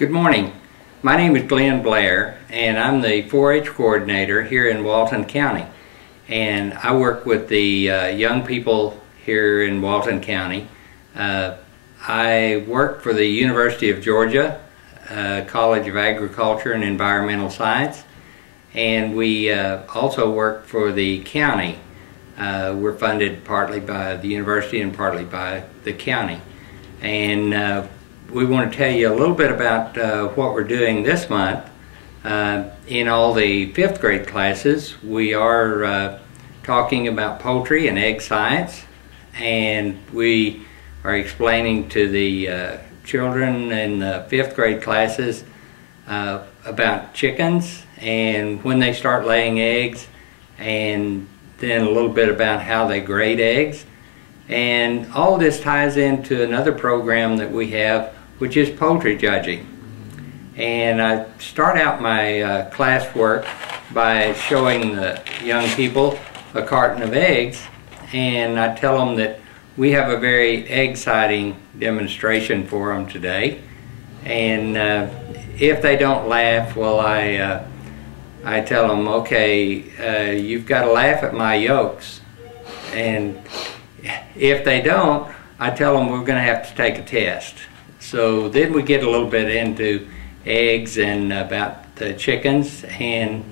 Good morning. My name is Glen Blair, and I'm the 4-H coordinator here in Walton County. And I work with the young people here in Walton County. I work for the University of Georgia College of Agriculture and Environmental Science, and we also work for the county. We're funded partly by the university and partly by the county. And we want to tell you a little bit about what we're doing this month. In all the 5th grade classes, we are talking about poultry and egg science, and we are explaining to the children in the 5th grade classes about chickens and when they start laying eggs, and then a little bit about how they grade eggs. And all this ties into another program that we have, which is poultry judging. And I start out my class work by showing the young people a carton of eggs, and I tell them that we have a very exciting demonstration for them today. And if they don't laugh, well, I tell them, okay, you've got to laugh at my yolks. And if they don't, I tell them we're going to have to take a test. So then we get a little bit into eggs and about the chickens, and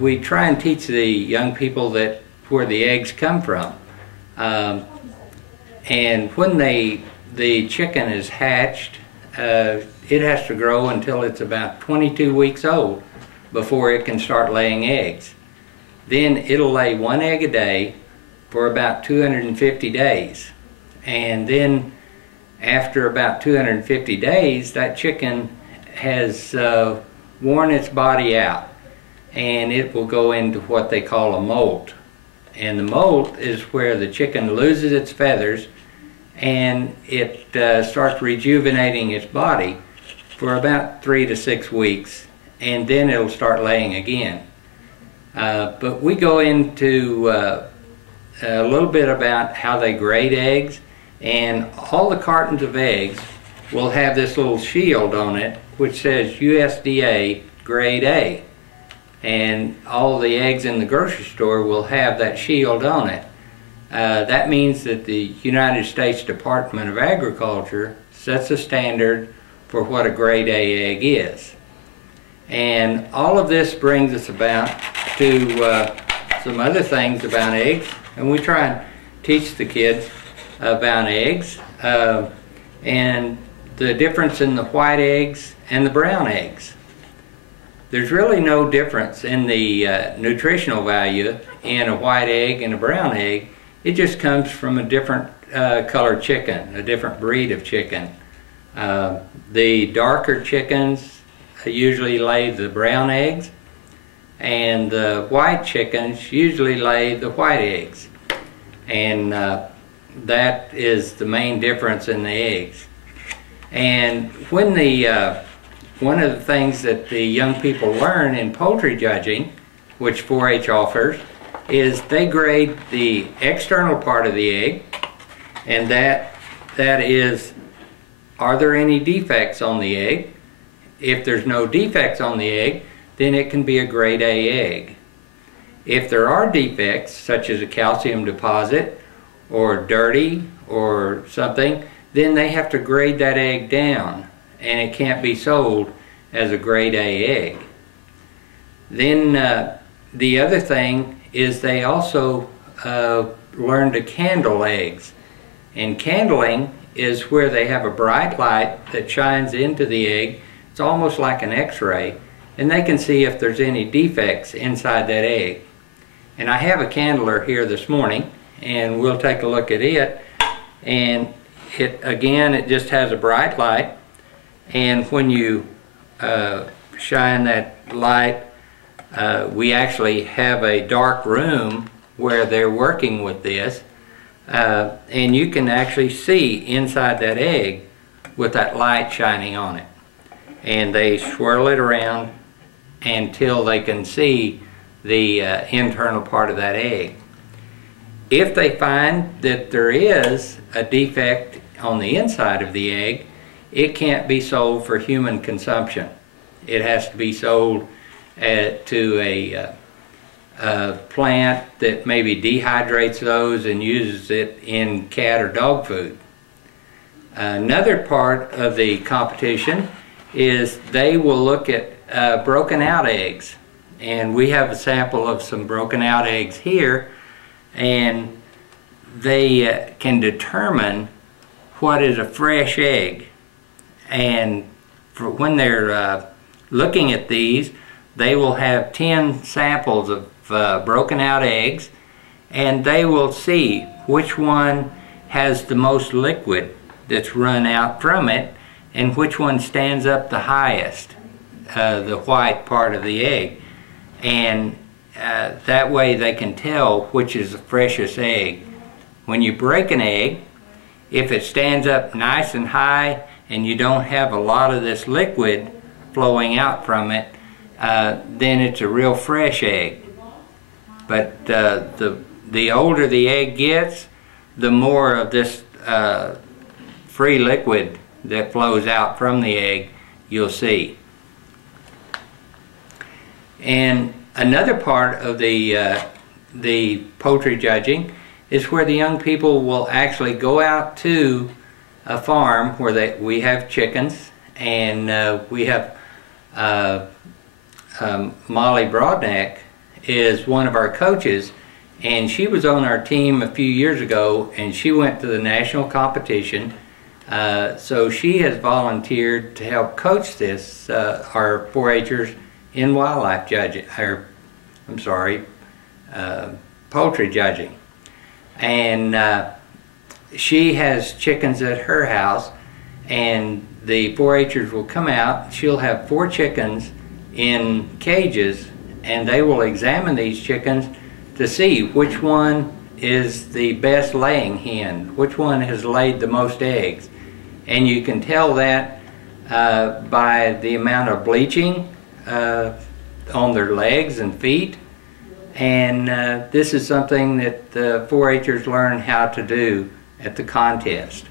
we try and teach the young people that where the eggs come from. And when the chicken is hatched, it has to grow until it's about 22 weeks old before it can start laying eggs. Then it'll lay 1 egg a day for about 250 days. And then after about 250 days, that chicken has worn its body out, and it will go into what they call a molt. And the molt is where the chicken loses its feathers and it starts rejuvenating its body for about 3 to 6 weeks, and then it'll start laying again. But we go into a little bit about how they grade eggs, and all the cartons of eggs will have this little shield on it which says USDA grade A. And all the eggs in the grocery store will have that shield on it. That means that the United States Department of Agriculture sets a standard for what a grade A egg is. And all of this brings us about to some other things about eggs, and we try and teach the kids about eggs and the difference in the white eggs and the brown eggs. There's really no difference in the nutritional value in a white egg and a brown egg. It just comes from a different colored chicken, a different breed of chicken. The darker chickens usually lay the brown eggs, and the white chickens usually lay the white eggs. And that is the main difference in the eggs. And when one of the things that the young people learn in poultry judging, which 4-H offers, is they grade the external part of the egg, and that is, are there any defects on the egg? If there's no defects on the egg, then it can be a grade A egg. If there are defects, such as a calcium deposit or dirty or something, then they have to grade that egg down, and it can't be sold as a grade A egg. Then the other thing is they also learn to candle eggs. And candling is where they have a bright light that shines into the egg. It's almost like an X-ray, and they can see if there's any defects inside that egg. And I have a candler here this morning, and we'll take a look at it. And it just has a bright light, and when you shine that light, we actually have a dark room where they're working with this, and you can actually see inside that egg with that light shining on it. And they swirl it around until they can see the internal part of that egg. If they find that there is a defect on the inside of the egg, it can't be sold for human consumption. It has to be sold to a plant that maybe dehydrates those and uses it in cat or dog food. Another part of the competition is they will look at broken out eggs. And we have a sample of some broken out eggs here, and they can determine what is a fresh egg. And for when they're looking at these, they will have 10 samples of broken out eggs, and they will see which one has the most liquid that's run out from it and which one stands up the highest, the white part of the egg. And that way they can tell which is the freshest egg. When you break an egg, if it stands up nice and high and you don't have a lot of this liquid flowing out from it, then it's a real fresh egg. But the older the egg gets, the more of this free liquid that flows out from the egg you'll see. And another part of the poultry judging is where the young people will actually go out to a farm where we have chickens, and we have Molly Broadnack is one of our coaches, and she was on our team a few years ago, and she went to the national competition. So she has volunteered to help coach this, our 4-H'ers in wildlife judging, poultry judging. And she has chickens at her house, and the 4-H'ers will come out. She'll have 4 chickens in cages, and they will examine these chickens to see which one is the best laying hen, which one has laid the most eggs. And you can tell that by the amount of bleaching on their legs and feet. And this is something that the 4-H'ers learn how to do at the contest.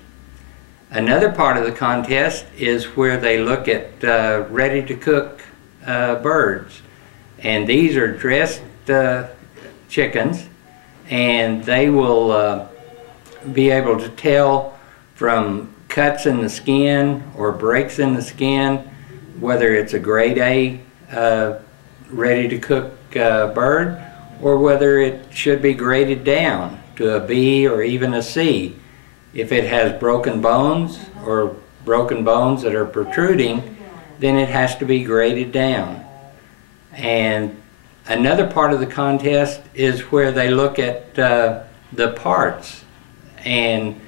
Another part of the contest is where they look at ready-to-cook birds. And these are dressed chickens, and they will be able to tell from cuts in the skin or breaks in the skin whether it's a grade A ready-to-cook bird, or whether it should be graded down to a B or even a C. If it has broken bones or broken bones that are protruding, then it has to be graded down. And another part of the contest is where they look at the parts, and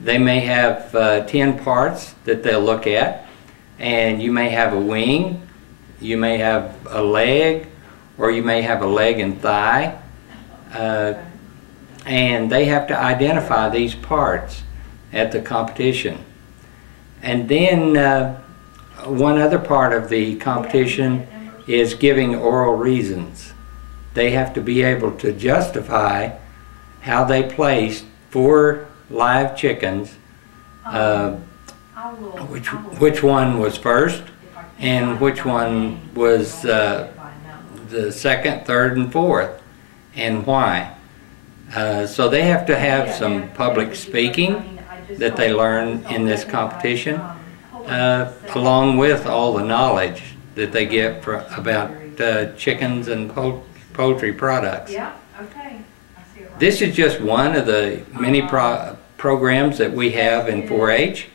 they may have 10 parts that they'll look at, and you may have a wing, you may have a leg, or you may have a leg and thigh, and they have to identify these parts at the competition. And then one other part of the competition is giving oral reasons. They have to be able to justify how they placed 4 live chickens, which one was first and which one was the second, third, and fourth, and why. So they have to have some public speaking that they learn in this competition, along with all the knowledge that they get about chickens and poultry products. This is just one of the many programs that we have in 4-H,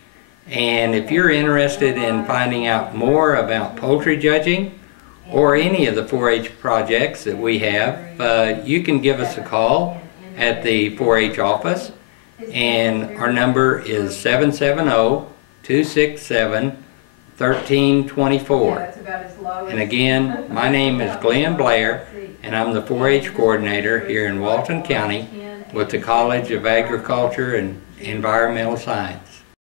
and if you're interested in finding out more about poultry judging or any of the 4-H projects that we have, you can give us a call at the 4-H office, and our number is 770-267-1324. And again, my name is Glen Blair, and I'm the 4-H coordinator here in Walton County with the College of Agriculture and Environmental Science.